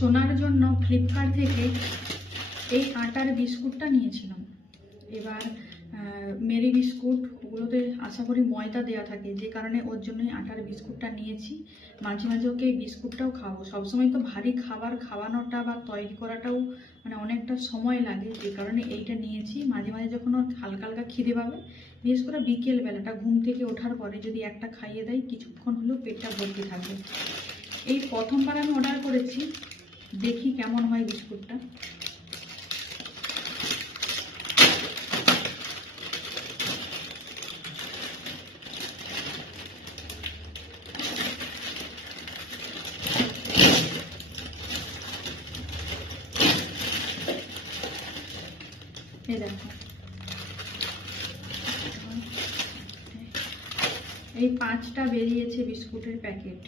সোনার জন্য ফ্লিপকার্ট থেকে এই আটার বিস্কুটটা নিয়েছিলাম। এবার মেরি বিস্কুট, ওগুলোতে আশা করি ময়দা দেওয়া থাকে, যে কারণে ওর জন্যই আটার বিস্কুটটা নিয়েছি। মাঝে মাঝে ওকে এই বিস্কুটটাও খাওয়াবো। সবসময় তো ভারী খাবার খাওয়ানোটা বা তৈরি করাটাও মানে অনেকটা সময় লাগে, যে কারণে এইটা নিয়েছি। মাঝে মাঝে যখন ওর হালকা হালকা খিদে পাবে, বিশেষ করে বিকেল বেলাটা ঘুম থেকে ওঠার পরে যদি একটা খাইয়ে দেয়, কিছুক্ষণ হলেও পেটটা ভর্তি থাকবে। এই প্রথমবার আমি অর্ডার করেছি, দেখি কেমন হয় বিস্কুটটা। এই দেখো, এই 5টা বেরিয়েছে বিস্কুটের প্যাকেট।